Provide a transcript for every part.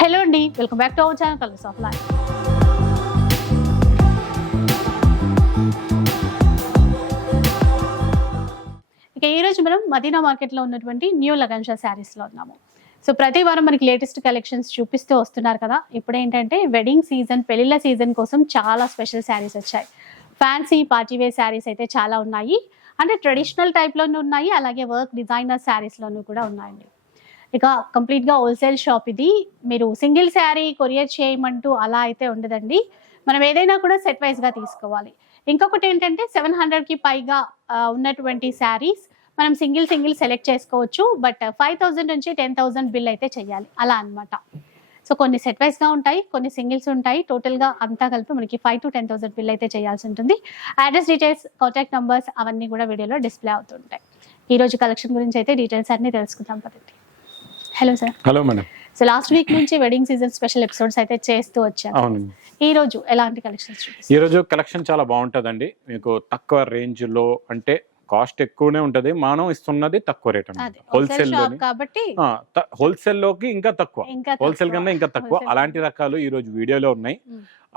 Hello అండి, welcome back to our channel colours of life. ఇక ఈరోజు మనం మదీనా మార్కెట్లో ఉన్నటువంటి న్యూ లగన్షా శారీస్లో ఉన్నాము. సో ప్రతి వారం మనకి లేటెస్ట్ కలెక్షన్స్ చూపిస్తూ వస్తున్నారు కదా. ఇప్పుడు ఏంటంటే వెడ్డింగ్ సీజన్, పెళ్లిళ్ళ సీజన్ కోసం చాలా స్పెషల్ శారీస్ వచ్చాయి. ఫ్యాన్సీ పార్టీవేర్ శారీస్ అయితే చాలా ఉన్నాయి. అంటే ట్రెడిషనల్ టైప్లోనూ ఉన్నాయి, అలాగే వర్క్ డిజైనర్ శారీస్లోనూ కూడా ఉన్నాయండి. ఇక కంప్లీట్గా హోల్సేల్ షాప్ ఇది. మీరు సింగిల్ శారీ కొరియర్ చేయమంటూ అలా అయితే ఉండదండి. మనం ఏదైనా కూడా సెట్ వైజ్గా తీసుకోవాలి. ఇంకొకటి ఏంటంటే 700కి పైగా ఉన్నటువంటి శారీస్ మనం సింగిల్ సెలెక్ట్ చేసుకోవచ్చు. బట్ 5000 నుంచి 10,000 బిల్ అయితే చేయాలి, అలా అనమాట. సో కొన్ని సెట్ వైజ్గా ఉంటాయి, కొన్ని సింగిల్స్ ఉంటాయి. టోటల్గా అంతా కలిపి మనకి 5,000 to 10,000 బిల్ అయితే చేయాల్సి ఉంటుంది. అడ్రస్ డీటెయిల్స్, కాంటాక్ట్ నెంబర్స్ అవన్నీ కూడా వీడియోలో డిస్ప్లే అవుతుంటాయి. ఈరోజు కలెక్షన్ గురించి అయితే డీటెయిల్స్ అన్ని తెలుసుకుందాం పదండి. Hello sir. Hello madam. So last week నుంచి వెడ్డింగ్ సీజన్ స్పెషల్ ఎపిసోడ్స్ అయితే చేస్తూ వచ్చాను. అవునండి. ఈ రోజు ఎలాంటి కలెక్షన్స్? ఈ రోజు కలెక్షన్ చాలా బాగుంటుందండి. మీకు తక్కువ రేంజ్ లో, అంటే కాస్ట్ ఎక్కువనే ఉంటది, మనం ఇస్తున్నది తక్కువ రేట్ అన్నమాట. హోల్సేల్ కాబట్టి హోల్సేల్ లోకి ఇంకా తక్కువ, హోల్సేల్ కన్నా ఇంకా తక్కువ. అలాంటి రకాలు ఈ రోజు వీడియోలో ఉన్నాయి.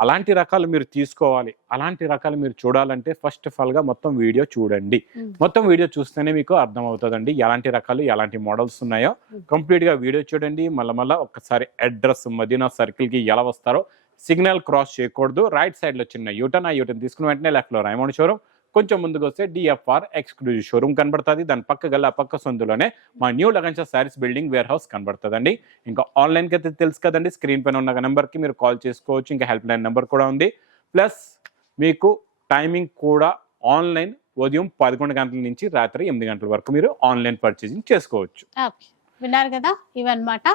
అలాంటి రకాలు మీరు తీసుకోవాలి, అలాంటి రకాలు మీరు చూడాలంటే ఫస్ట్ ఆఫ్ ఆల్ గా మొత్తం వీడియో చూడండి. మొత్తం వీడియో చూస్తేనే మీకు అర్థం అవుతుందండి ఎలాంటి రకాలు, ఎలాంటి మోడల్స్ ఉన్నాయో. కంప్లీట్ గా వీడియో చూడండి. మళ్ళీ ఒక్కసారి అడ్రస్ మదీనా సర్కిల్ కి ఎలా వస్తారో, సిగ్నల్ క్రాస్ చేయకూడదు. రైట్ సైడ్ లో చిన్న యూటర్న్, ఆ యూటర్న్ తీసుకున్న వెంటనే లెఫ్ట్ లో రైమండ్ షోరూమ్, కొంచెం ముందుకు వస్తే డిఎఫ్ఆర్ ఎక్స్క్లూజివ్ షోరూమ్ కనబడుతుంది. దాని పక్క గల్లా పక్క సందులోనే మా new Lagansha sarees building warehouse కనబడుతుందండి. ఇంకా ఆన్లైన్కి అయితే తెలుసు కదండి, స్క్రీన్ పైన ఉన్న నెంబర్కి మీరు కాల్ చేసుకోవచ్చు. ఇంకా హెల్ప్ లైన్ నెంబర్ కూడా ఉంది. ప్లస్ మీకు టైమింగ్ కూడా ఆన్లైన్, ఉదయం 11 గంటల నుంచి రాత్రి 8 గంటల వరకు మీరు ఆన్లైన్ పర్చేసింగ్ చేసుకోవచ్చు. విన్నారు కదా, ఇవన్నమాట.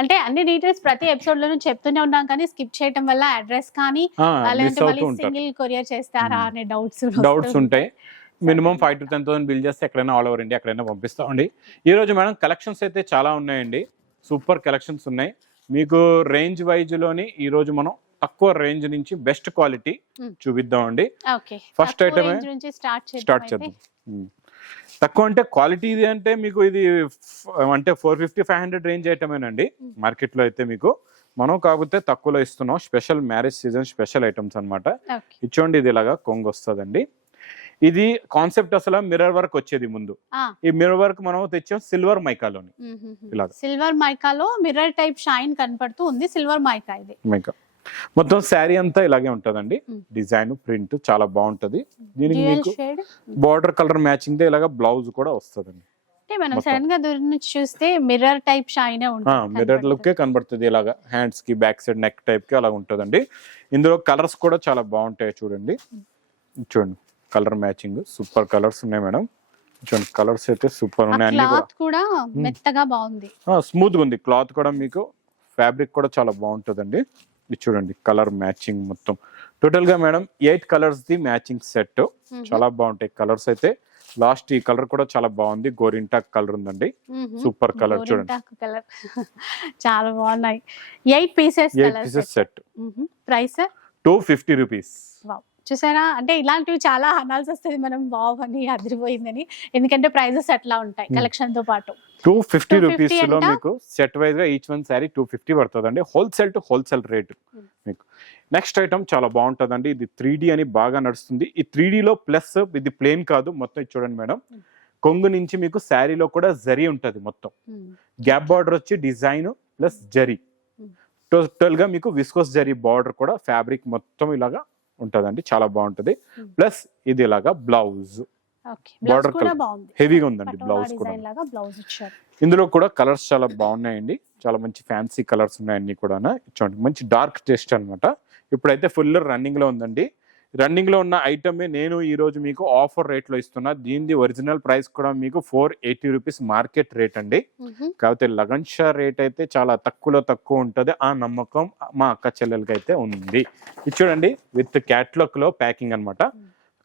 అంటే అన్ని డీటెయిల్స్ ప్రతి ఎపిసోడ్ లోనూ చెప్తూనే ఉన్నాం, కానీ స్కిప్ చేయడం వల్ల అడ్రస్ కానీ సింగిల్ కొరియర్ చేస్తారా అనే డౌట్స్ ఉంటాయి. మినిమం 5,000 to 10,000 బిల్ చేస్తే ఎక్కడైనా ఆల్ ఓవర్ ఇండియా ఎక్కడైనా పంపిస్తామండి. ఈ రోజు మేడం కలెక్షన్స్ అయితే చాలా ఉన్నాయండి. సూపర్ కలెక్షన్స్ ఉన్నాయి. మీకు రేంజ్ వైజ్ లోని ఈ రోజు మనం తక్కువ రేంజ్ నుంచి బెస్ట్ క్వాలిటీ చూపిద్దామండి. ఫస్ట్ ఐటమ్ స్టార్ట్ చేద్దాం. తక్కువ అంటే క్వాలిటీ ఇది అంటే మీకు ఇది అంటే 450-500 రేంజ్ ఐటమేనండి. మార్కెట్లో అయితే మీకు మనం కాకపోతే తక్కువలో ఇస్తున్నాం. Special marriage season special items అనమాట. ఇచ్చోండి, ఇది ఇలాగా కొంగు వస్తుందండి. ఇది కాన్సెప్ట్ అసలు మిర్రర్ వర్క్ వచ్చేది ముందు. ఈ మిర్రర్ వర్క్ మనం తెచ్చాం సిల్వర్ మైకాలోని. ఇలా సిల్వర్ మైకాలో మిర్రర్ టైప్ షైన్ కనపడుతూ ఉంది. సిల్వర్ మైకా ఇది. మైకా మొత్తం శారీ అంతా ఇలాగే ఉంటదండి. డిజైన్ ప్రింట్ చాలా బాగుంటది. దీనికి మీకు బార్డర్ కలర్ మ్యాచింగ్ తో ఇలాగా బ్లౌజ్ కూడా వస్తుందండి. మనం సడన్ గా దూరం నుంచి చూస్తే mirror type shine mirror look కనబడుతుంది. ఇలాగా హ్యాండ్స్ కి, బ్యాక్ సైడ్ నెక్ టైప్ కి అలా ఉంటదండి. ఇందులో కలర్స్ కూడా చాలా బాగుంటాయి. చూడండి కలర్ మ్యాచింగ్ సూపర్ కలర్స్ ఉన్నాయి మేడం. చూడండి కలర్స్ అయితే సూపర్ ఉన్నాయి. అన్ని కూడా మెత్తగా బాగుంది, స్మూత్ గా ఉంది. క్లాత్ కూడా మీకు ఫ్యాబ్రిక్ కూడా చాలా బాగుంటదండి. ఇది చూడండి కలర్ మ్యాచింగ్ మొత్తం టోటల్ గా madam 8 colours the matching set. చాలా బాగుంటాయి కలర్స్ అయితే. లాస్ట్ ఈ కలర్ కూడా చాలా బాగుంది. గోరింటాక్ కలర్ ఉందండి. సూపర్ కలర్ చూడండి, చాలా బాగున్నాయి. 8 పీసెస్ సెట్. Price 250 rupees. చూసారా, అంటే ఇలాంటివి చాలా అనాల్సి వస్తుంది మనం, బాగుంది అదిరిపోయిందని. ఎందుకంటే ప్రైజెస్ అట్లా ఉంటాయి కలెక్షన్ తో పాటు. 250 రూపీస్ లో మీకు సెట్ వైజ్ గా ఈచ్ వన్ శారీ 250 పడుతుందండి. హోల్సేల్ టు హోల్సేల్ రేట్ మీకు. నెక్స్ట్ ఐటమ్ చాలా బాగుంటుందండి. ఇది 3D అని బాగా నడుస్తుంది. ఈ 3D లో ప్లస్ ఇది ప్లేన్ కాదు, మొత్తం చూడండి మేడం. కొంగు నుంచి మీకు శారీలో కూడా జరీ ఉంటది. మొత్తం గ్యాప్ బార్డర్ వచ్చి డిజైన్ ప్లస్ జరీ. టోటల్ గా మీకు విస్కోస్ జరీ బార్డర్ కూడా ఫ్యాబ్రిక్ మొత్తం ఇలాగా ఉంటదండి. చాలా బాగుంటది. ప్లస్ ఇది ఇలాగా బ్లౌజ్ బార్డర్ హెవీగా ఉందండి. బ్లౌజ్ కూడా ఇందులో కూడా కలర్స్ చాలా బాగున్నాయండి. చాలా మంచి ఫ్యాన్సీ కలర్స్ ఉన్నాయి అన్ని కూడా. చూడండి మంచి డార్క్ టేస్ట్ అనమాట. ఇప్పుడైతే ఫుల్ రన్నింగ్ లో ఉందండి. రన్నింగ్ లో ఉన్న ఐటమ్ నేను ఈ రోజు మీకు ఆఫర్ రేట్ లో ఇస్తున్నా. దీనిది ఒరిజినల్ ప్రైస్ కూడా మీకు 480 రూపీస్ మార్కెట్ రేట్ అండి. కాకపోతే లగన్షా రేట్ అయితే చాలా తక్కువలో తక్కువ ఉంటది. ఆ నమ్మకం మా అక్క చెల్లెలకి అయితే ఉంది. ఇది చూడండి విత్ క్యాట్లాగ్ లో ప్యాకింగ్ అనమాట.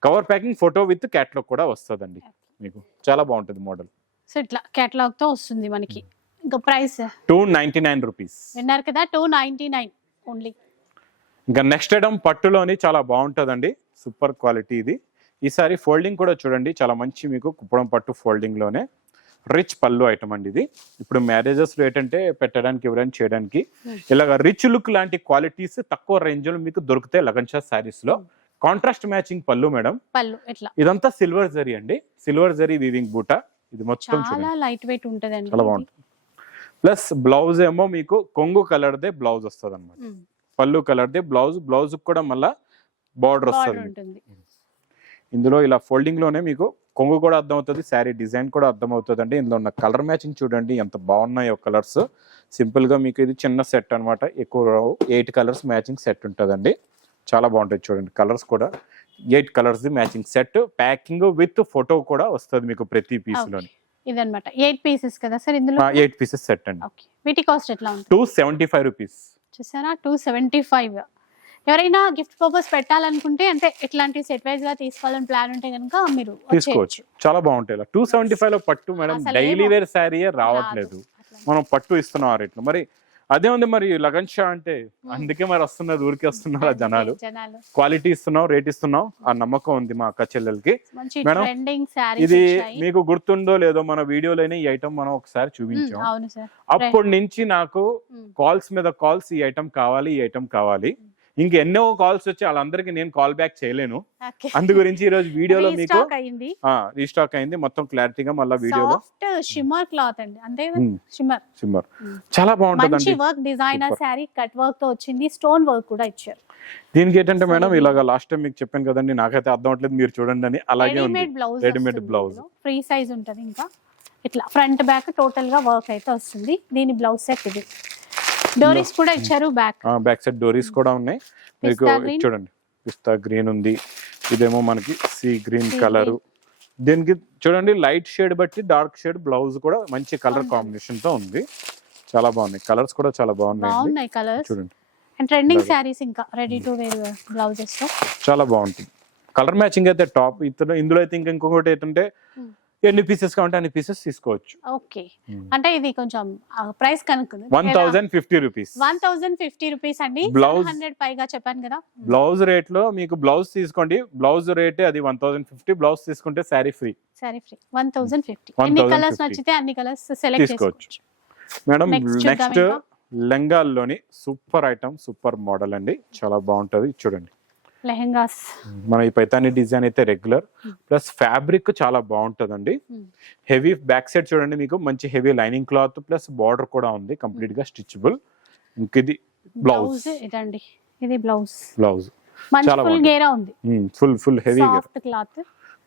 Cover packing, photo with catalogue కూడా వస్తుందండి మీకు. చాలా బాగుంటది మోడల్. సో ఇట్లా క్యాట్లాగ్ తో వస్తుంది మనకి. ఇంకా ప్రైస్ 299 రూపీస్. విన్నారు కదా, 299 ఓన్లీ. ఇంకా నెక్స్ట్ ఐటమ్ పట్టులోని చాలా బాగుంటుందండి. సూపర్ క్వాలిటీ ఇది. ఈసారి ఫోల్డింగ్ కూడా చూడండి చాలా మంచి, మీకు కుప్పడం పట్టు ఫోల్డింగ్ లోనే రిచ్ పళ్ళు ఐటమ్ అండి ఇది. ఇప్పుడు మ్యారేజెస్ లో ఏంటంటే పెట్టడానికి ఎవరైనా చేయడానికి ఇలాగ రిచ్ లుక్ లాంటి క్వాలిటీస్ తక్కువ రేంజ్ లో మీకు దొరుకుతాయి లగన్ షా శారీస్ లో. కాంట్రాస్ట్ మ్యాచింగ్ పళ్ళు మేడం. పళ్ళు ఇట్లా ఇదంతా సిల్వర్ జరీ అండి, సిల్వర్ జరీ వీవింగ్ బూటా. ఇది మొత్తం చాలా చూడండి లైట్ వెయిట్ ఉంటదండి. చాలా బాగుంటుంది. ప్లస్ బ్లౌజ్ ఏమో మీకు కొంగు కలర్ దే బ్లౌజ్ వస్తుంది అనమాట. పళ్ళు కలర్ దే బ్లౌజ్, బ్లౌజ్ కూడా మళ్ళా బార్డర్ వస్తుంది. ఉంటుంది. ఇందులో ఇలా ఫోల్డింగ్ లోనే మీకు కొంగు కూడా అర్థం అవుతుంది, శారీ డిజైన్ కూడా అర్థం అవుతుంది అండి. ఇందులో ఉన్న కలర్ మ్యాచింగ్ చూడండి ఎంత బాగున్నాయో కలర్స్. సింపుల్ గా మీకు ఇది చిన్న సెట్ అన్నమాట, ఎక్కువ 8 కలర్స్ మ్యాచింగ్ సెట్ ఉంటుందండి. చాలా బాగుంటుంది చూడండి కలర్స్ కూడా. 8 colours the matching set, packing with photo కూడా వస్తుంది మీకు ప్రతి పీస్ లోని. ఇదన్నమాట 8 పీసెస్ కదా సార్ ఇందులో? 8 పీసెస్ సెట్ అండి. ఓకే, వీటి కాస్ట్ ఎట్లా ఉంటుంది? 275 రూపీస్. చూసారా 275. ఎవరైనా గిఫ్ట్ పర్పస్ పెట్టాలనుకుంటే అంటే ఇట్లాంటి సెట్ వైజ్ గా తీసుకోవాలని ప్లాన్ ఉంటే కనుక మీరు తీసుకోవచ్చు. చాలా బాగుంటాయి. 275 లో పట్టు మేడం, అసలు డైలీ ఏమో వేర్ శారీ రావట్లేదు, మనం పట్టు ఇస్తున్నాం ఆ రేట్లో. మరి అదే ఉంది మరి లగన్ షా అంటే, అందుకే మరి వస్తున్నారు, ఊరికి వస్తున్నారు జనాలు. క్వాలిటీ ఇస్తున్నాం, రేట్ ఇస్తున్నాం, ఆ నమ్మకం ఉంది మా అక్క చెల్లెలకి. మేడం ఇది మీకు గుర్తుందో లేదో, మన వీడియోలోనే ఈ ఐటమ్ మనం ఒకసారి చూపించాం. అప్పటి నుంచి నాకు కాల్స్ మీద కాల్స్, ఈ ఐటమ్ కావాలి, ఈ ఐటమ్ కావాలి. ఇంకెన్నో కాల్స్ వచ్చి వాళ్ళందరికీ నేను కాల్ బ్యాక్ చేయలేను. అందు గురించి ఈ రోజు వీడియోలో మీకు రీస్టాక్ అయింది మొత్తం క్లారిటీగా. మళ్ళీ వీడియోలో షిమ్మర్ క్లాత్ అండి, అంతే షిమ్మర్ చాలా బాగుంటుంది. మంచి work, designer sari cut work తో వచ్చింది, స్టోన్ వర్క్ కూడా ఇచ్చారు. దీనికి ఏంటంటే మేడం ఇలాగా లాస్ట్ టైం మీకు చెప్పాను కదండి, నాకైతే అర్థం అవట్లేదు, మీరు చూడండి అని. అలాగే ఉంది రెడీమేడ్ బ్లౌజ్, ఫ్రీ సైజ్ ఉంటది. ఇంకా ఇట్లా ఫ్రంట్ బ్యాక్ టోటల్ గా వర్క్ అయితే వస్తుంది. దీని బ్లౌజ్ సెట్ ఇది. డోరీస్ కూడా ఇచ్చారు, బ్యాక్ సైడ్ డోరీస్ కూడా ఉన్నాయి మీకు. చూడండి పిస్తా గ్రీన్ ఉంది, ఇదేమో మనకి సీ గ్రీన్ కలర్. దీనికి చూడండి లైట్ షేడ్ బట్టి డార్క్ షేడ్ బ్లౌజ్ కూడా మంచి కలర్ కాంబినేషన్ తో ఉంది. చాలా బాగున్నాయి కలర్స్ కూడా, చాలా బాగున్నాయి కలర్స్ చూడండి. అండ్ ట్రెండింగ్ సారీస్ ఇంకా రెడీ టు వేర్ బ్లౌజెస్ తో చాలా బాగుంటుంది. కలర్ మ్యాచింగ్ అయితే టాప్. ఇందులో అయితే ఇంకొకటి ఏంటంటే ఎన్ని పీసెస్ కావాలంటే అన్ని పీసెస్ తీసుకోవచ్చు. ఓకే, అంటే ఇది కొంచెం ప్రైస్ కనుక్కుంది. 1050 రూపీస్. 1050 రూపీస్ అండి. బ్లౌజ్ 100 పైగా చెప్పాను కదా. బ్లౌజ్ రేట్ లో మీకు బ్లౌజ్ తీసుకోండి, బ్లౌజ్ రేట్ అది 1050. బ్లౌజ్ తీసుకుంటే శారీ ఫ్రీ. 1050. ఎన్ని కలర్స్ నచ్చితే అన్ని కలర్స్ సెలెక్ట్ చేసుకోవచ్చు మేడం. నెక్స్ట్ లెహంగాల్లోని సూపర్ ఐటమ్, సూపర్ మోడల్ అండి, చాలా బాగుంటది చూడండి. లెహంగాస్ మన ఈ పైతాని డిజైన్ అయితే రెగ్యులర్, ప్లస్ ఫ్యాబ్రిక్ చాలా బాగుంటదండి. హెవీ బ్యాక్ సైడ్ చూడండి మీకు మంచి heavy lining cloth, plus border కూడా ఉంది కంప్లీట్ గా స్టిచబుల్. ఇది బ్లౌజ్ ఇదండి, ఇది బ్లౌజ్ చాలా ఫుల్ గేరా ఉంది, ఫుల్ హెవీ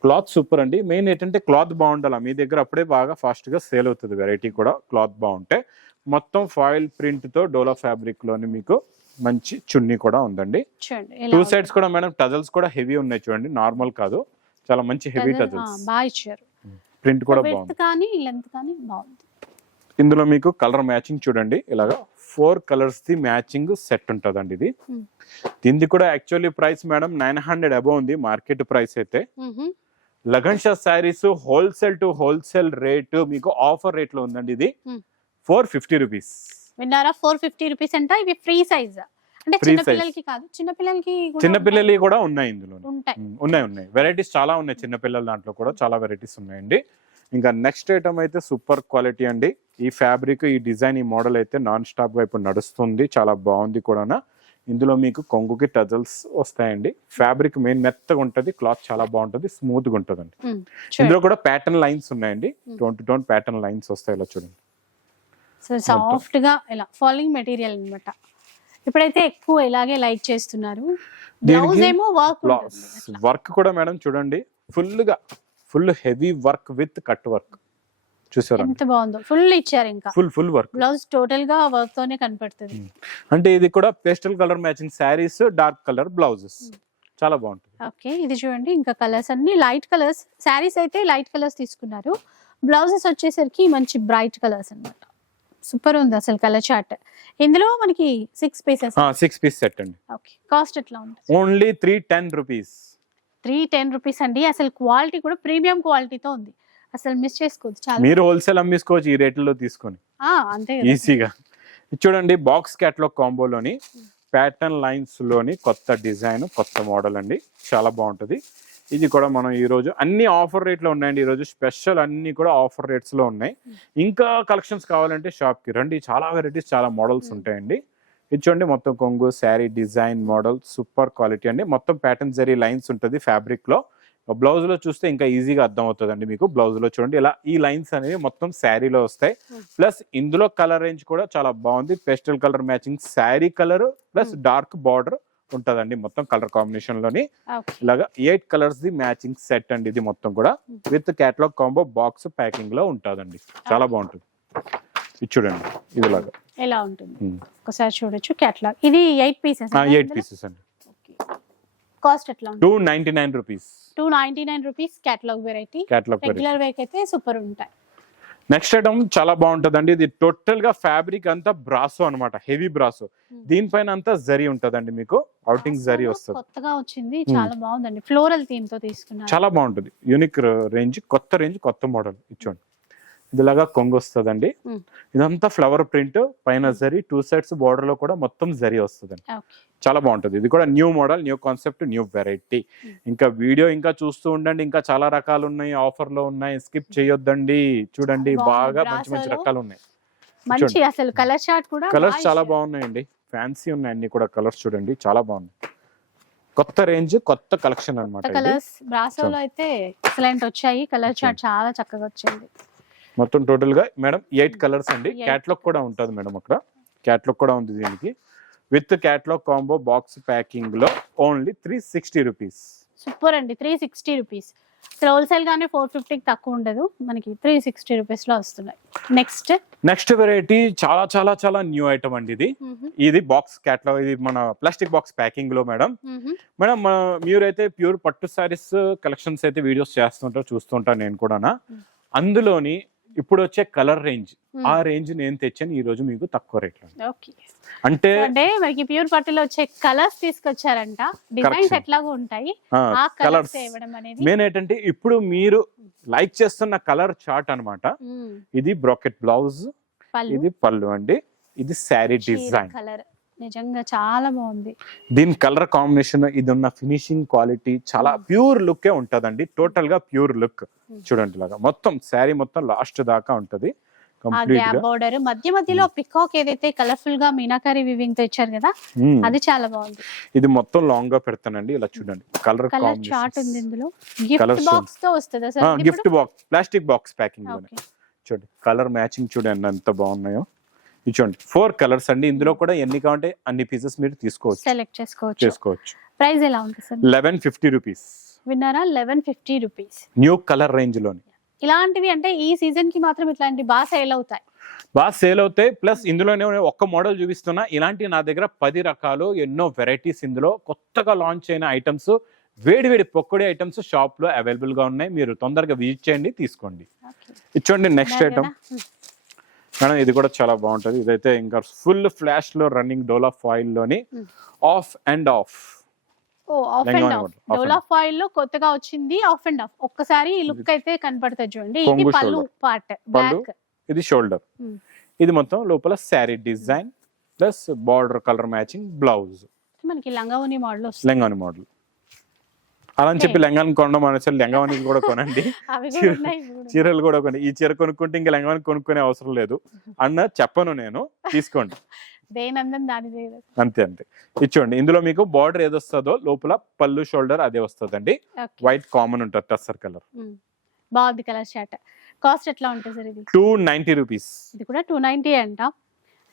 క్లాత్ సూపర్ అండి. మెయిన్ ఏంటంటే క్లాత్ బాగుండాలి మీ దగ్గర, అప్పుడే బాగా ఫాస్ట్ గా సేల్ అవుతుంది. వెరైటీ కూడా క్లాత్ బాగుంటే. మొత్తం ఫాయిల్ ప్రింట్ తో డోలా ఫ్యాబ్రిక్ లోని మీకు మంచి చున్నీ కూడా ఉందండి. 2 సైడ్స్ కూడా మేడం టజల్స్ కూడా హెవీ ఉన్నాయి చూడండి, నార్మల్ కాదు, చాలా మంచి హెవీ టజల్స్. బాగా ఇచ్చారు, ప్రింట్ కూడా బాగుంది. కానీ లెంత్ కానీ బాగుంది. ఇందులో మీకు కలర్ మ్యాచింగ్ చూడండి, ఇలాగా 4 కలర్స్ ది మ్యాచింగ్ సెట్ ఉంటదండి. ఇది దీనికి కూడా యాక్చువల్లీ ప్రైస్ మేడం 900 అబౌవ్ ఉంది మార్కెట్ ప్రైస్ అయితే. Lagan Shah saris wholesale to wholesale rate మీకు ఆఫర్ రేట్ లో ఉందండి. ఇది 450 రూపీస్. విన్నారా, 450 రూపీస్ అంట. ఇవి ఫ్రీ సైజ్, అంటే చిన్న పిల్లలకి కాదు, చిన్న పిల్లలకి కూడా ఉన్నాయి ఇందులో. ఉన్నాయి వెరైటీస్ చాలా ఉన్నాయి, చిన్న పిల్లల దాంట్లో కూడా చాలా వెరైటీస్ ఉన్నాయండి. ఇంకా నెక్స్ట్ ఐటమ్ అయితే సూపర్ క్వాలిటీ అండి. ఈ ఫ్యాబ్రిక్, ఈ డిజైన్, ఈ మోడల్ అయితే నాన్ స్టాప్ గా ఇప్పుడు నడుస్తుంది, చాలా బాగుంది కూడా. ఇందులో మీకు కొంగుకి టజల్స్ వస్తాయండి. ఫ్యాబ్రిక్ మెయిన్ మెత్తగా ఉంటది, క్లాత్ చాలా బాగుంటది, స్మూత్ గా ఉంటదండి. ఇందులో కూడా ప్యాటర్న్ లైన్స్ ఉన్నాయండి, టోన్ ప్యాటర్న్ లైన్స్ వస్తాయి ఇలా చూడండి. సో సాఫ్ట్ గా ఇలా ఫాలింగ్ మెటీరియల్ అన్నమాట. ఇప్పుడైతే ఎక్కువ ఇలాగే లైక్ చేస్తున్నారు. బ్లౌజ్ ఏమో వర్క్ కూడా మేడం చూడండి, full heavy work with cut work. చూసారా ఎంత బాగుందో, ఫుల్ ఇచ్చారు. ఇంకా ఫుల్ వర్క్, బ్లౌజ్ టోటల్ గా వర్క్ తోనే కనపడుతుంది. అంటే ఇది కూడా pastel colour matching saris, dark colour blouses, చాలా బాగుంటుంది. ఓకే, ఇది చూడండి ఇంకా కలర్స్ అన్ని లైట్ కలర్స్. శారీస్ అయితే లైట్ కలర్స్ తీసుకున్నారు, బ్లౌజెస్ వచ్చేసరికి మంచి బ్రైట్ కలర్స్ అన్నమాట. సూపర్ ఉంది అసలు కలర్ చార్ట్. ఇందులో మనకి 6 పీసెస్, 6 పీస్ సెట్ అండి. ఓకే, కాస్ట్ ఎట్లా ఉంది? Only 310 rupees. 310 రూపీస్ అండి. అసలు క్వాలిటీ కూడా ప్రీమియం క్వాలిటీతో ఉంది, అసలు మిస్ చేసుకోవచ్చు. చాలా మీరు హోల్సేల్ అమ్మేసుకోవచ్చు ఈ రేట్లలో తీసుకొని, అంతే ఈజీగా. చూడండి బాక్స్ క్యాటలాగ్ కాంబోలోని ప్యాటర్న్ లైన్స్ లోని కొత్త డిజైన్, కొత్త మోడల్ అండి, చాలా బాగుంటది. ఇది కూడా మనం ఈ రోజు అన్ని ఆఫర్ రేట్ లో ఉన్నాయండి. ఈ రోజు స్పెషల్ అన్ని కూడా ఆఫర్ రేట్స్ లో ఉన్నాయి. ఇంకా కలెక్షన్స్ కావాలంటే షాప్ కి రండి, చాలా వెరైటీస్, చాలా మోడల్స్ ఉంటాయండి. ఇది చూడండి, మొత్తం కొంగు sari design model super quality అండి. మొత్తం ప్యాటర్న్ జరీ లైన్స్ ఉంటుంది ఫ్యాబ్రిక్ లో. బ్లౌజ్ లో చూస్తే ఇంకా ఈజీగా అర్థం అవుతుందండి మీకు. బ్లౌజ్ లో చూడండి ఇలా ఈ లైన్స్ అనేవి మొత్తం శారీలో వస్తాయి. ప్లస్ ఇందులో కలర్ రేంజ్ కూడా చాలా బాగుంది. Pastel colour matching sari colour plus dark border ఉంటదండి. మొత్తం కలర్ కాంబినేషన్ లోని ఇలాగా 8 కలర్స్ ది మ్యాచింగ్ సెట్ అండి. ఇది మొత్తం కూడా with catalog combo box packing లో ఉంటదండి. చాలా బాగుంటుంది. ఇది చూడండి, ఇది లాగా ఎలా ఉంటుంది ఒకసారి చూడొచ్చు. కేటలాగ్ ఇది 8 పీసెస్. 8 పీసెస్ అండి. కాస్ట్ ఎట్లా ఉంటుంది? 299 rupees. 299 rupees catalog variety. Regular wear అయితే సూపర్ ఉంటాయి. నెక్స్ట్ ఐటమ్ చాలా బాగుంటదండి. ఇది టోటల్ గా ఫ్యాబ్రిక్ అంతా బ్రాసో అన్నమాట, హెవీ బ్రాసో. దీనిపైన అంతా జరీ ఉంటదండి, మీకు అవుటింగ్ జరీ వస్తుంది. కొత్తగా వచ్చింది, చాలా బాగుందండి. ఫ్లోరల్ థీమ్ తో తీసుకున్నారు. చాలా బాగుంటది. యూనిక్ రేంజ్, కొత్త రేంజ్, కొత్త మోడల్. ఇచ్చోండి, ఇదిలాగా కొంగు వస్తుందండి. ఇదంతా ఫ్లవర్ ప్రింట్, పైన జరీ, 2 సైడ్స్ బోర్డర్ లో కూడా మొత్తం జరీ వస్తుందండి. చాలా బాగుంటది. ఇది కూడా new model, new concept, new variety. ఇంకా వీడియో ఇంకా చూస్తూ ఉండండి, ఇంకా చాలా రకాలు ఉన్నాయి, ఆఫర్ లో ఉన్నాయి, స్కిప్ చేయొద్దండి. చూడండి, బాగా మంచి మంచి రకాలు ఉన్నాయి. మంచి అసలు కలర్ చార్ట్ కూడా, కలర్స్ చాలా బాగున్నాయండి, ఫ్యాన్సీ ఉన్నాయి అన్ని కూడా. కలర్స్ చూడండి, చాలా బాగున్నాయి. కొత్త రేంజ్, కొత్త కలెక్షన్ అన్నమాట. కలర్స్ బ్రాసోలో అయితే ఎక్సలెంట్ వచ్చాయి. కలర్ చార్ట్ చాలా చక్కగా వచ్చింది. మొత్తం టోటల్ గా మేడం 8 కలర్స్ అండి. క్యాట్లాగ్ కూడా ఉంటుంది మేడం, అక్కడ క్యాట్లాగ్ కూడా ఉంది దీనికి. With catalogue combo box packing లో ఓన్లీ 360 రూపీస్. సూపర్ అండి, 360 రూపీస్. హోల్సేల్ గానే 450 తక్కువ ఉండదు, మనకి 360 రూపీస్ లో వస్తున్నాయి. నెక్స్ట్ వెరైటీ చాలా చాలా చాలా న్యూ ఐటమ్ అండి. ఇది బాక్స్ క్యాట్లాగ్, ఇది మన ప్లాస్టిక్ బాక్స్ ప్యాకింగ్ లో మేడం. మేడం మీరైతే ప్యూర్ పట్టు సారీస్ కలెక్షన్స్ అయితే వీడియోస్ చేస్తుంటారు, చూస్తుంటాను నేను కూడా. అందులోని ఇప్పుడు వచ్చే కలర్ రేంజ్, ఆ రేంజ్ నేను తెచ్చాను ఈ రోజు మీకు తక్కువ రేట్లో. అంటే మనకి ప్యూర్ పట్టులో వచ్చే కలర్స్ తీసుకొచ్చారంట. డిజైన్స్ ఎట్లాగో ఉంటాయి, ఆ కలర్స్ ఇవ్వడం అనేది మెయిన్ ఏంటంటే ఇప్పుడు మీరు లైక్ చేస్తున్న కలర్ చార్ట్ అన్నమాట. ఇది బ్రాకెట్ బ్లౌజ్, ఇది పళ్ళు అండి, ఇది శారీ డిజైన్. కలర్ నిజంగా చాలా బాగుంది. దీని కలర్ కాంబినేషన్, ఇది ఉన్న ఫినిషింగ్ క్వాలిటీ చాలా ప్యూర్ లుక్ ఉంటదండి. టోటల్ గా ప్యూర్ లుక్ చూడండి. లాగా మొత్తం శారీ మొత్తం లాస్ట్ దాకా ఉంటది. బోర్డర్ మధ్య మధ్యలో పికాక్ ఏదైతే కలర్ఫుల్ గా మీనాకారి వివింగ్ తో ఇచ్చారు కదా, అది చాలా బాగుంది. ఇది మొత్తం లాంగ్ గా పెడతానండి. ఇలా చూడండి, కలర్ చార్ట్ ఉంది ఇందులో. గిఫ్ట్ బాక్స్ తో వస్తుంది sir. Gift box, plastic box packing చూడండి. కలర్ మ్యాచింగ్ చూడండి ఎంత బాగున్నాయో. చూడండి 4 కలర్స్ అండి. ఇందులో కూడా ఎన్ని కావాలంటే అన్ని పీసెస్ మీరు తీసుకోవచ్చు, సెలెక్ట్ చేసుకోవచ్చు. ప్రైస్ ఎలా ఉంటుంది సార్? 1150 రూపీస్. విన్నారా, 1150 రూపీస్. న్యూ కలర్ రేంజ్ లోని ఇలాంటివి అంటే ఈ సీజన్ కి మాత్రం ఇట్లాంటి బాగా సేల్ అవుతాయి. ప్లస్ ఇందులోనే ఒక్క మోడల్ చూపిస్తున్నా. ఇలాంటి నా దగ్గర 10 రకాలు, ఎన్నో వెరైటీస్ ఇందులో కొత్తగా లాంచ్ అయిన ఐటమ్స్, వేడి పొక్కడి ఐటమ్స్ షాప్ లో అవైలబుల్ గా ఉన్నాయి. మీరు తొందరగా విజిట్ చేయండి, తీసుకోండి. ఇచ్చోండి నెక్స్ట్ ఐటమ్ మేడం. ఇది కూడా చాలా బాగుంటది. ఇదైతే ఇంకా ఫుల్ ఫ్లాష్ లో రన్నింగ్ డోలా ఫాయిల్ లోని of and of. Dola foil లో కొత్తగా వచ్చింది ఆఫ్ అండ్ ఆఫ్. ఒక్కసారి ఈ లుక్ అయితే కనపడుతుంది చూడండి. ఇది పళ్ళు పార్ట్, బ్యాక్, ఇది షోల్డర్, ఇది మొత్తం లోపల sari design plus border colour matching blouse. మనకి లంగావోని మోడల్, లంగావోని మోడల్. అలా అని చెప్పి లంగాని కొనడం అనేసరి లంగావని కూడా కొనండి, చీరలు కూడా కొనండి. ఈ చీర కొనుక్కుంటే ఇంకా లంగావని కొనుక్కునే అవసరం లేదు అన్న చెప్పను నేను, తీసుకోండి. అంతే అంతే. ఇచ్చోండి, ఇందులో మీకు బార్డర్ ఏదొస్తుందో లోపల పళ్ళు షోల్డర్ అదే వస్తుందండి. వైట్ కామన్ ఉంటుంది, టస్సర్ కలర్. బాగుంది కలర్ షార్ట్. కాస్ట్ ఎట్లా ఉంటుంది సార్? ఇది 290 రూపీస్. ఇది కూడా 290 అంట.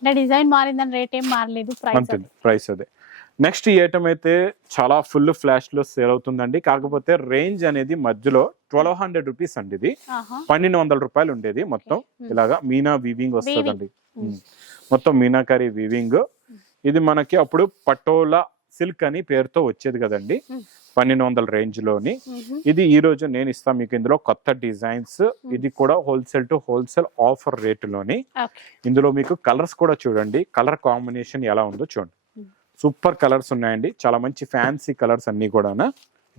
అంటే డిజైన్ మారిందని రేట్ ఏం మారలేదు, ప్రైస్ అదే. నెక్స్ట్ ఈ ఐటమ్ అయితే చాలా ఫుల్ ఫ్లాష్ లో సేల్ అవుతుందండి. కాకపోతే రేంజ్ అనేది మధ్యలో 1200 రూపీస్ అండి. ఇది 1200 రూపాయలు ఉండేది. మొత్తం ఇలాగా మీనా వీవింగ్ వస్తుందండి. మొత్తం మీనాకారి వీవింగ్. ఇది మనకి అప్పుడు పటోలా సిల్క్ అని పేరుతో వచ్చేది కదండి, 1200 రేంజ్ లోని. ఇది ఈ రోజు నేను ఇస్తాను మీకు ఇందులో కొత్త డిజైన్స్. ఇది కూడా wholesale to wholesale offer rate లోని. ఇందులో మీకు కలర్స్ కూడా చూడండి, కలర్ కాంబినేషన్ ఎలా ఉందో చూడండి. సూపర్ కలర్స్ ఉన్నాయండి, చాలా మంచి ఫ్యాన్సీ కలర్స్ అన్ని కూడా.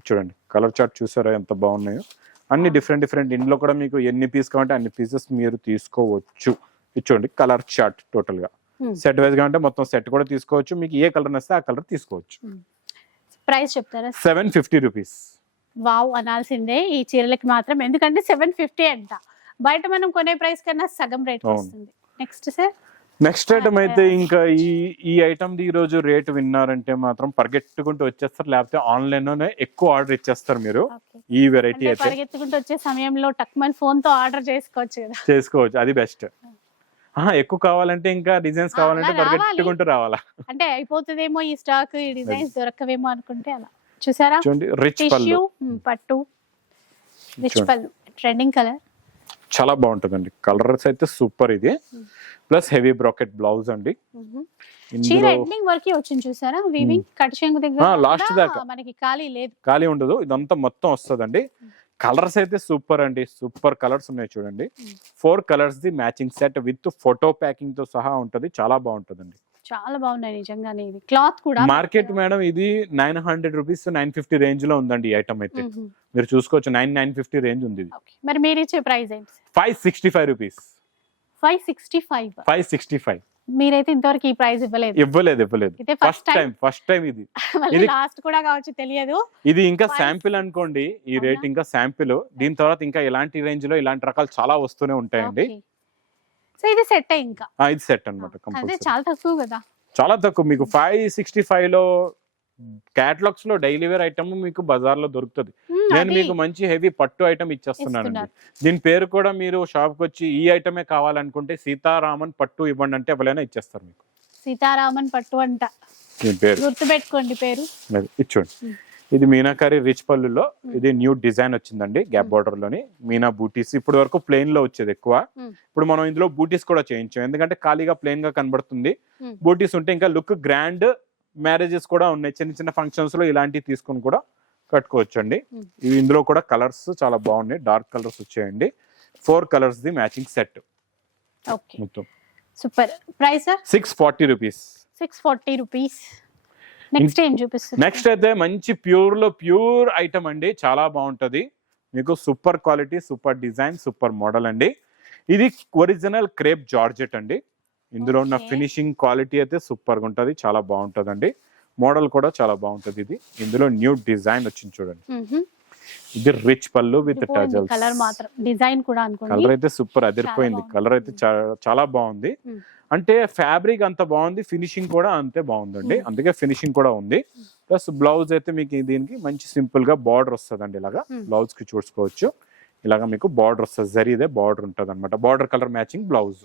చూడండి కలర్ చార్ట్ చూసారా ఎంత బాగున్నాయో. అన్ని డిఫరెంట్. ఇందులో కూడా మీకు ఎన్ని పీస్ కావాలంటే అన్ని పీసెస్ మీరు తీసుకోవచ్చు. చూడండి కలర్ చార్ట్ టోటల్ గా. సెట్ వైజ్ గా అంటే మొత్తం సెట్ కూడా తీసుకోవచ్చు. మీకు ఏ కలర్ నచ్చితే ఆ కలర్ తీసుకోవచ్చు. ప్రైస్ చెప్తారా? 750 రూపీస్. వావ్ అనాల్సిందే ఈ చీరలకి మాత్రం, ఎందుకంటే 750 అంట, బయట మనం కొనే ప్రైస్ కన్నా సగం రేట్ అవును. వస్తుంది. నెక్స్ట్ సార్, నెక్స్ట్ ఐటమ్ అయితే ఇంకా ఈ ఐటమ్ ఈ రోజు రేట్ విన్నారంటే మాత్రం పరిగెట్టుకుంటూ వచ్చేస్తారు, లేకపోతే ఆన్లైన్ లోనే ఎక్కువ ఆర్డర్ ఇచ్చేస్తారు మీరు. ఈ వెరైటీ అయితే పరిగెత్తుకుంటూ వచ్చే సమయంలో టక్మన్ ఫోన్ తో ఆర్డర్ చేసుకోవచ్చు కదా. చేసుకోవచ్చు, అది బెస్ట్. ఎక్కువ కావాలంటే ఇంకా డిజైన్స్ కావాలంటే అలా రావాలి. పరిగెట్టుకుంటూ రావాలా. అంటే అయిపోతుందేమో ఈ స్టాక్, ఈ డిజైన్స్ దొరకవేమో అనుకుంటే అలా. చూసారా, చూడండి రిచ్ టిష్యూ పళ్ళు, పట్టు, రిచ్ చూడండి. పళ్ళు, ట్రెండింగ్ కలర్, చాలా బాగుంటుందండి. కలర్స్ అయితే సూపర్. ఇది ప్లస్ హెవీ బ్రాకెట్ బ్లౌజ్ అండి. చీర ఇందులో ఎండింగ్ వరకు వచ్చింది చూసారా, వీవింగ్ కట్ చెంగు దగ్గర లాస్ట్ కూడా దాకా మనకి ఖాళీ లేదు. ఖాళీ ఉండదు, ఇదంతా మొత్తం వస్తుందండి. కలర్స్ అయితే సూపర్ అండి, సూపర్ కలర్స్ ఉన్నాయి చూడండి. 4 colours the matching set with photo packing తో సహా ఉంటది, చాలా బాగుంటుందండి. చాలా బాగున్నాయి నిజంగానే. ఇది క్లాత్ కూడా మార్కెట్ మేడం ఇది 900 రూపీస్ 950 రేంజ్ లో ఉందండి ఈ ఐటమ్ అయితే. మ్మ్. మీరు చూసుకోవచ్చు 950 రేంజ్ ఉంది. Okay. మరి మీరు ఇచ్చే ప్రైస్ ఏంటి? 565 రూపీస్. 565. 565 మీరైతే ఇంతవరకు ఈ ప్రైస్ ఇవ్వలేదు. ఇవ్వలేదు. ఇదే ఫస్ట్ టైం ఇది. మళ్ళీ ఇది- లాస్ట్ కూడా కావచ్చు, తెలియదు. ఇది ఇంకా Price- శాంపిల్ అనుకోండి, ఈ రేట్ అవునా? ఇంకా శాంపిల్. దీని తర్వాత ఇంకా ఇలాంటి రేంజ్ లో ఇలాంటి రకాలు చాలా వస్తూనే ఉంటాయండి. సో ఇది సెట్ ఇంకా ఇది సెట్ అన్నమాట అదే కంపల్సరీ. చాలా తక్కువ కదా. చాలా తక్కువ మీకు 565 లో క్యాటలాగ్స్ లో డైలీ వేర్ ఐటమ్ మీకు బజార్ లో దొరుకుతుంది. నేను అది మీకు మంచి హెవీ పట్టు ఐటమ్ ఇచ్చేస్తున్నానండి. ఇస్తున్నారు. దీని పేరు కూడా మీరు షాప్ కి వచ్చి ఈ ఐటమే కావాలనుకుంటే సీతారామన్ పట్టు ఇవ్వండి అంటే ఎవరైనా ఇచ్చేస్తారు మీకు. సీతారామన్ పట్టు అంట, దీని పేరు గుర్తు పెట్టుకోండి పేరు. అది ఇచ్చోండి. ఇది మీనాకారి రిచ్ పళ్ళులో ఇది న్యూ డిజైన్ వచ్చిందండి. గ్యాప్ బార్డర్ లోని మీనా బూటీస్. ఇప్పుడు వరకు ప్లెయిన్ లో వచ్చేది ఎక్కువ. ఇప్పుడు మనం ఇందులో బూటీస్ కూడా చేయించాం, ఎందుకంటే ఖాళీగా ప్లెయిన్ గా కనబడుతుంది. బూటీస్ ఉంటే ఇంకా లుక్ గ్రాండ్. మ్యారేజెస్ కూడా ఉన్నాయి, చిన్న చిన్న ఫంక్షన్స్ లో ఇలాంటివి తీసుకుని కూడా కట్టుకోవచ్చు అండి. ఇవి ఇందులో కూడా కలర్స్ చాలా బాగున్నాయి, డార్క్ కలర్స్ వచ్చాయండి. 4 colours the matching set okay, మొత్తం. Super. Price 640 rupees. 640 rupees. Next ఏం చూపిస్తుంది? నెక్స్ట్ అయితే మంచి ప్యూర్ లో ప్యూర్ ఐటమ్ అండి, చాలా బాగుంటది మీకు. Super quality, super design, super model అండి. ఇది ఒరిజినల్ క్రేప్ జార్జెట్ అండి. ఇందులో ఉన్న Okay. ఫినిషింగ్ క్వాలిటీ అయితే సూపర్ గా ఉంటది, చాలా బాగుంటదండి. మోడల్ కూడా చాలా బాగుంటది. ఇది ఇందులో న్యూ డిజైన్ వచ్చింది చూడండి. ఇది రిచ్ పళ్ళు విత్ టజల్స్. కలర్ మాత్రం, డిజైన్ కూడా అనుకోండి. కలర్ అయితే సూపర్ అదిరిపోయింది. బాగుంది. కలర్ అయితే చాలా బాగుంది. అంటే ఫ్యాబ్రిక్ అంత బాగుంది, ఫినిషింగ్ కూడా అంతే బాగుందండి. అందుకే ఫినిషింగ్ కూడా ఉంది. ప్లస్ బ్లౌజ్ అయితే మీకు దీనికి మంచి సింపుల్ గా బార్డర్ వస్తుందండి. ఇలాగా బ్లౌజ్ కి చూసుకోవచ్చు. ఇలాగా మీకు బార్డర్ వస్తుంది, జరీదే బార్డర్ ఉంటది అనమాట. Border colour matching blouse.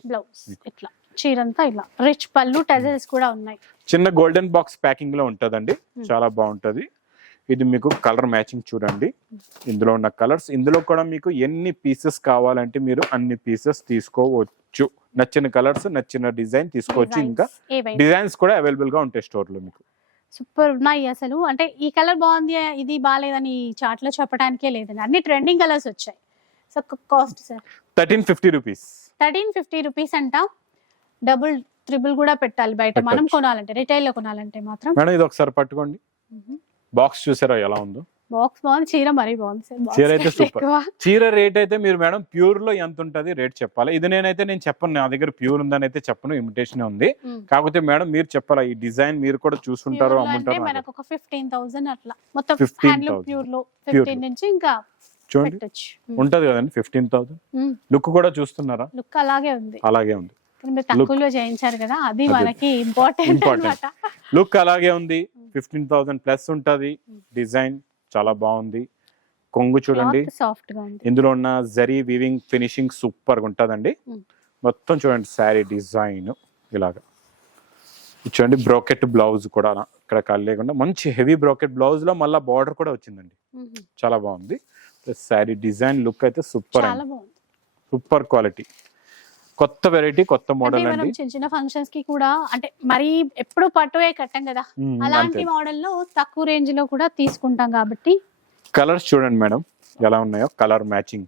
ఇట్లా చీరంతా ఇలా రిచ్ పళ్ళు, టజల్స్ కూడా ఉన్నాయి. చిన్న గోల్డెన్ బాక్స్ ప్యాకింగ్ లో ఉంటదండి, చాలా బాగుంటది. ఇది మీకు కలర్ మ్యాచింగ్ చూడండి. ఇందులో ఉన్న కలర్స్, ఇందులో కూడా మీకు ఎన్ని పీసెస్ కావాలంటే మీరు అన్ని పీసెస్ తీసుకోవచ్చు. నచ్చిన కలర్స్, నచ్చిన డిజైన్ తీసుకోవచ్చు. ఇంకా డిజైన్స్ కూడా అవైలబుల్ గా ఉంటాయి స్టోర్ లో మీకు. సూపర్ ఉన్నాయి అసలు. అంటే ఈ కలర్ బాగుంది, ఇది బాగాలేదని చాట్ లో చెప్పడానికే లేదండి, అన్ని ట్రెండింగ్ కలర్స్ వచ్చాయి. So cost sir 1350 rupees. 1350 rupees అంట. డబుల్ ట్రిపుల్ కూడా పెట్టాలి బయట మనం కొనాలంటే, రిటైల్ లో కొనాలంటే మాత్రం. మేడం ఇది ఒకసారి పట్టుకోండి. బాక్స్ చూసారా ఎలా ఉందో? బాక్స్ బాగుంది, చీర మరీ బాగుంది సార్. చీర అయితే సూపర్. చీర రేట్ అయితే మీరు మేడం ప్యూర్ లో ఎంత ఉంటది రేట్ చెప్పాలి. ఇది నేను చెప్పను, నా దగ్గర ప్యూర్ ఉందని అయితే చెప్పను, ఇమిటేషన్ ఉంది. కాకపోతే మేడం మీరు చెప్పాలా, ఈ డిజైన్ మీరు కూడా చూసుంటారు, అమ్ముంటారు. మనకు ఒక 15,000 అట్లా మొత్తం 15,000. హ్యాండ్లూమ్ ప్యూర్ లో 15 నుంచి ఇంకా చూడండి పెట్టొచ్చు. ఉంటది కదండి 15,000. లుక్ కూడా చూస్తున్నారా? లుక్ అలాగే ఉంది. అలాగే ఉంది. మీరు తక్కువలో చేయించారు కదా, అది మనకి ఇంపార్టెంట్ అన్నమాట. లుక్ అలాగే ఉంది. 15,000 ప్లస్ ఉంటది. డిజైన్ చాలా బాగుంది. కొంగు చూడండి, సాఫ్ట్ గా ఉంది. ఇందులో ఉన్న జరీ వీవింగ్ ఫినిషింగ్ సూపర్ గా ఉంటదండి. మొత్తం చూడండి శారీ డిజైన్ ఇలాగా చూడండి. బ్రోకెట్ బ్లౌజ్ కూడా ఇక్కడ కాలు లేకుండా మంచి హెవీ బ్రోకెట్ బ్లౌజ్ లో మళ్ళీ బార్డర్ కూడా వచ్చిందండి, చాలా బాగుంది. శారీ డిజైన్ లుక్ అయితే సూపర్ చాలా బాగుంది, సూపర్ క్వాలిటీ. కొత్త వెరైటీ, కొత్త మోడల్ మనం అండి. చిన్న చిన్న ఫంక్షన్స్ కి కూడా, అంటే మరి ఎప్పుడు పట్టువే కట్టాం కదా, అలాంటి మోడల్ లో తక్కువ రేంజ్ లో కూడా తీసుకుంటాం కాబట్టి. కలర్స్ చూడండి మేడం ఎలా ఉన్నాయో, కలర్ మ్యాచింగ్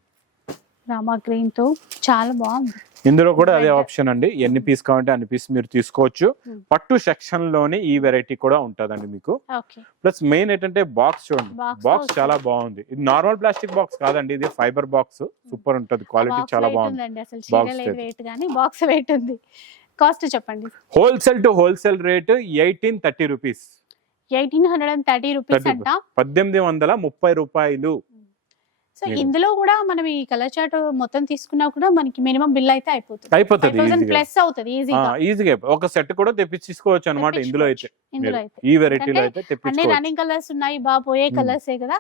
రామా గ్రీన్ తో చాలా బాగుంది. ఇందులో కూడా అదే ఆప్షన్ అండి, ఎన్ని పీస్ కావాలంటే అన్ని పీస్ మీరు తీసుకోవచ్చు. పట్టు సెక్షన్ లోనే ఈ వెరైటీ కూడా ఉంటదండి మీకు. ప్లస్ మెయిన్ ఏంటంటే బాక్స్ చూడండి, బాక్స్ చాలా బాగుంది. ఇది నార్మల్ ప్లాస్టిక్ బాక్స్ కాదండి, ఇది ఫైబర్ బాక్స్. సూపర్ ఉంటది, క్వాలిటీ చాలా బాగుంది. అసలు చీరలేదు వెయిట్ గానీ బాక్స్ వెయిట్ ఉంది. కాస్ట్ చెప్పండి. Wholesale to wholesale rate 1830 rupees. 1830 rupees 30 అంట. 1830 రూపాయలు. సో ఇందులో కూడా మనం ఈ కలర్ చార్ట్ మొత్తం తీసుకున్నా కూడా మనకి మినిమం బిల్ అయితే అయిపోతుంది. అయిపోతుంది 5000 ఈజీగా. ప్లస్ అవుతుంది ఈజీగా. ఈజీగా ఒక సెట్ కూడా తెప్పించుకోవచ్చు అనమాట ఇందులో అయితే. ఇందులో మీరు అయితే ఈ వెరైటీలో అయితే అన్ని తెప్పించుకోవచ్చు. రన్నింగ్ కలర్స్ ఉన్నాయి, బాగా పోయే కలర్సే కదా,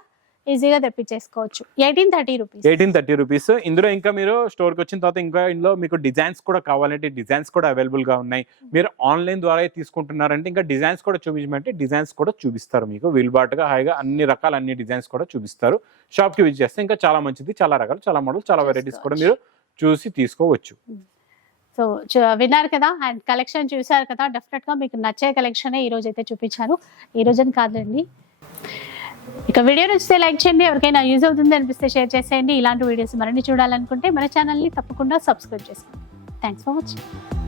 ఈజీగా తెప్పించేసుకోవచ్చు. 1830 రూపీస్. 1830 రూపీస్. ఇందులో ఇంకా మీరు స్టోర్ కి వచ్చిన తర్వాత ఇంకా ఇందులో మీకు డిజైన్స్ కూడా కావాలంటే డిజైన్స్ కూడా అవైలబుల్ గా ఉన్నాయి. మీరు ఆన్లైన్ ద్వారా తీసుకుంటున్నారంటే ఇంకా డిజైన్స్ కూడా చూపించమంటే డిజైన్స్ కూడా చూపిస్తారు మీకు వీలుబాటుగా హాయిగా అన్ని డిజైన్స్ కూడా చూపిస్తారు. షాప్ కి విజిట్ చేస్తే ఇంకా చాలా మంచిది, చాలా రకాలు, చాలా మోడల్, చాలా వెరైటీస్ కూడా మీరు చూసి తీసుకోవచ్చు. సో విన్నారు కదా, అండ్ కలెక్షన్ చూసారు కదా, డెఫినెట్ గా మీకు నచ్చే కలెక్షన్ ఈ రోజు అయితే చూపించాను. ఈ రోజు కాదండి, ఇక వీడియో నచ్చితే లైక్ చేయండి, ఎవరికైనా యూజ్ అవుతుంది అనిపిస్తే షేర్ చేసేయండి. ఇలాంటి వీడియోస్ మరిన్ని చూడాలనుకుంటే మన ఛానల్ని తప్పకుండా సబ్స్క్రైబ్ చేసుకోండి. Thanks for watching.